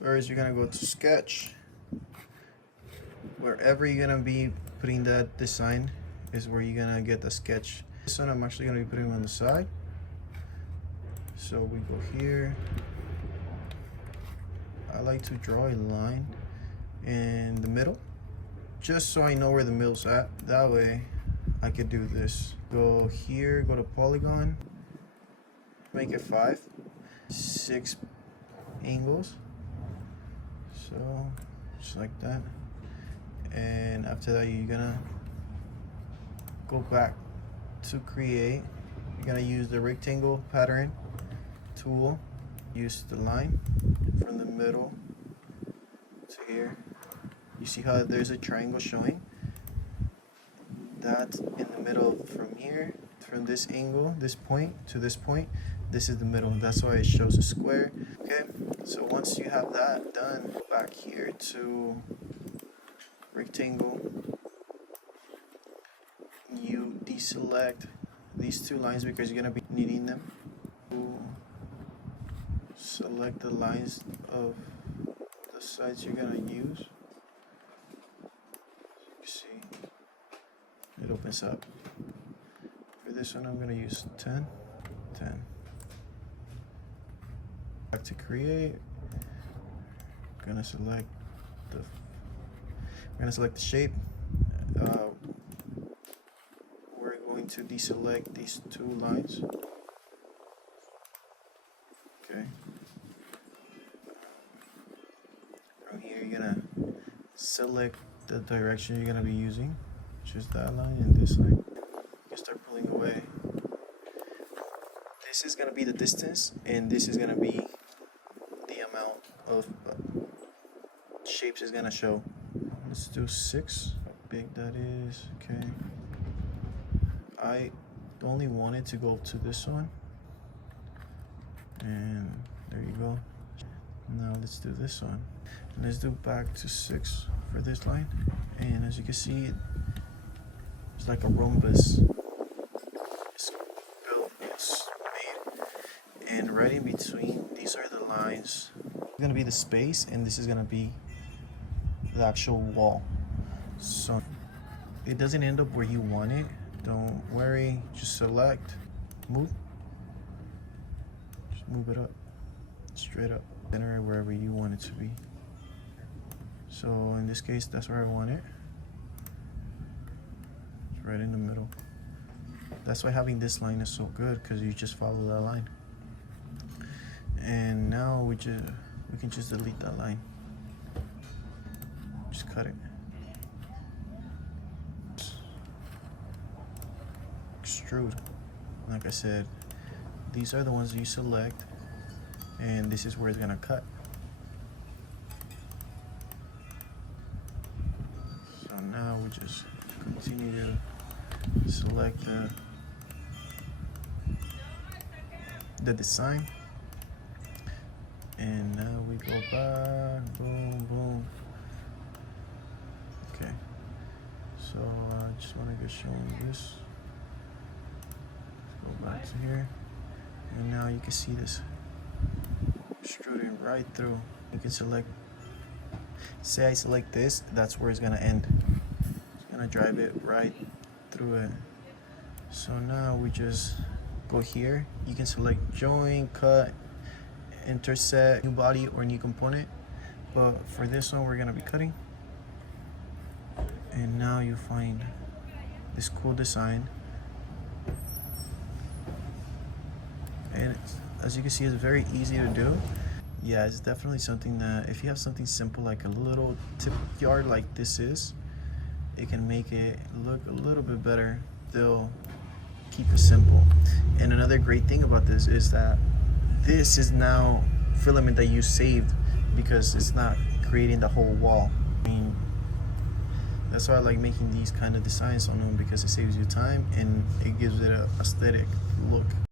First, you're gonna go to sketch. Wherever you're gonna be putting that design is where you're gonna get the sketch. This one I'm actually gonna be putting on the side. So we go here. I like to draw a line in the middle, just so I know where the middle's at. That way I could do this. Go here, go to polygon, make it 5, 6 angles. So just like that. And after that, you're gonna go back to create. You're gonna use the rectangle pattern tool. Use the line from the middle to here. You see how there's a triangle showing? That's in the middle from here, from this angle, this point to this point. This is the middle. That's why it shows a square. Okay, so once you have that done, back here to rectangle, you deselect these 2 lines because you're gonna be needing them. Select the lines of the sides you're gonna use. You see, it opens up. For this one, I'm gonna use 10, 10. Back to create. I'm gonna select the shape. We're going to deselect these 2 lines. Okay. From here, you're gonna select the direction you're gonna be using, which is that line and this line. You can start pulling away. This is gonna be the distance, and this is gonna be the amount of shapes it's gonna show. Let's do 6. How big that is? Okay. I only wanted to go to this one. And there you go. Now let's do this one. And let's do back to 6 for this line. And as you can see, it's like a rhombus. It's built, it's made. And right in between, these are the lines. It's gonna be the space, and this is gonna be the actual wall. So it doesn't end up where you want it. Don't worry, just select, move. Move it up, straight up, center it wherever you want it to be. So in this case, that's where I want it. It's right in the middle. That's why having this line is so good, because you just follow that line. And now we can just delete that line. Just cut it. Extrude. Like I said, these are the ones you select, and this is where it's gonna cut. So now we just continue to select the design, and now we go back, boom, boom. Okay, so I just want to get shown this. Let's go back to here. And now you can see this extruding right through. You can select, say I select this, that's where it's gonna end. It's gonna drive it right through it. So now we just go here. You can select join, cut, intersect, new body or new component. But for this one, we're gonna be cutting. And now you find this cool design. And as you can see, it's very easy to do. Yeah, it's definitely something that if you have something simple like a little tip yard like this is, it can make it look a little bit better, still keep it simple. And another great thing about this is that this is now filament that you saved, because it's not creating the whole wall. I mean, that's why I like making these kind of designs on them, because it saves you time and it gives it a aesthetic look.